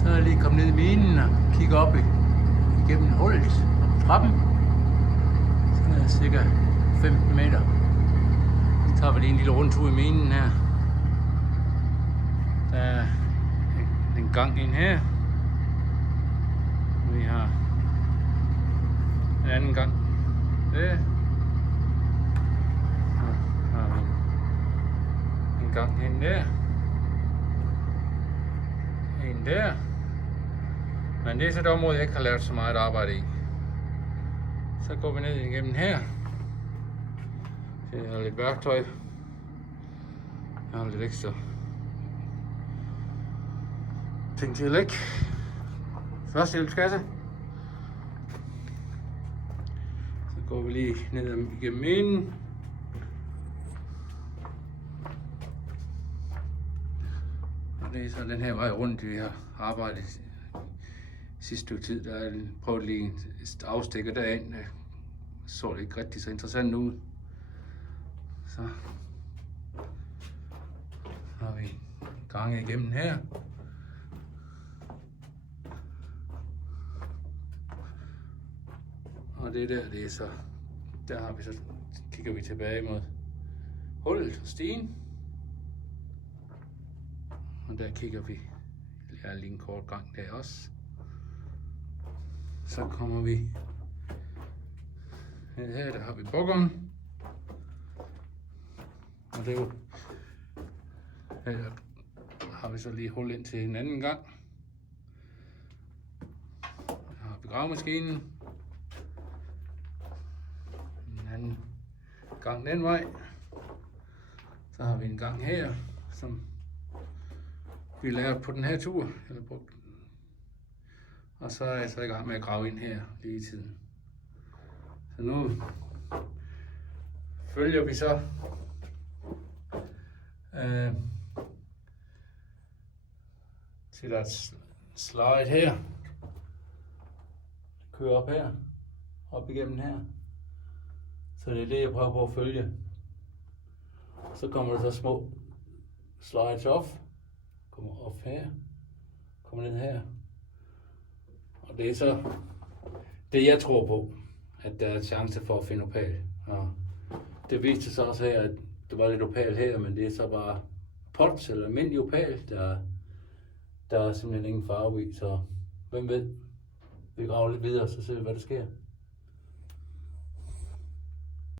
Så er jeg lige kommet ned i minen og kigger op igennem hullet på trappen. Så er cirka 15 meter. Så tager vi lige en lille rundtur i minen her. Der er en gang ind her. Vi har en anden gang der. Så har vi en gang hen der. En der. Men det er så et område, jeg ikke har lavet så meget arbejde i. Så går vi ned igennem her. Jeg har lidt værktøj. Jeg har lidt ekstra ting til at lægge. Førstehjælpskasse. Så går vi lige ned igennem minen. Og det er så den her vej rundt, vi har arbejdet sidste stykke tid. Der er prøvet lige et afstikker derind. Så det ikke rigtig så interessant ud. Så har vi gange igennem her. Og det der, det er så, der har vi så, kigger vi tilbage mod hullet og stigen. Og der kigger vi, jeg lige en kort gang der også. Så kommer vi her, der har vi bukkeren. Og det er jo, her har vi så lige hul ind til en anden gang. Her har vi gravemaskinen. En anden gang den vej. Så har vi en gang her, som vi lavede på den her tur. Eller brugt. Og så er jeg så i gang med at grave ind her lige i tiden. Så nu følger vi så til der er et slide her. Kører op her. Op igennem her. Så det er det, jeg prøver på at følge. Så kommer der så små slides off. Kommer op her. Kommer ned her. Og det er så det, jeg tror på, at der er chance for at finde opal. Og det viste sig også her, at der var lidt opal her, men det er så bare pots eller almindelig opal, der er simpelthen ingen farve i. Så hvem ved? Vi graver lidt videre, så ser vi, hvad der sker.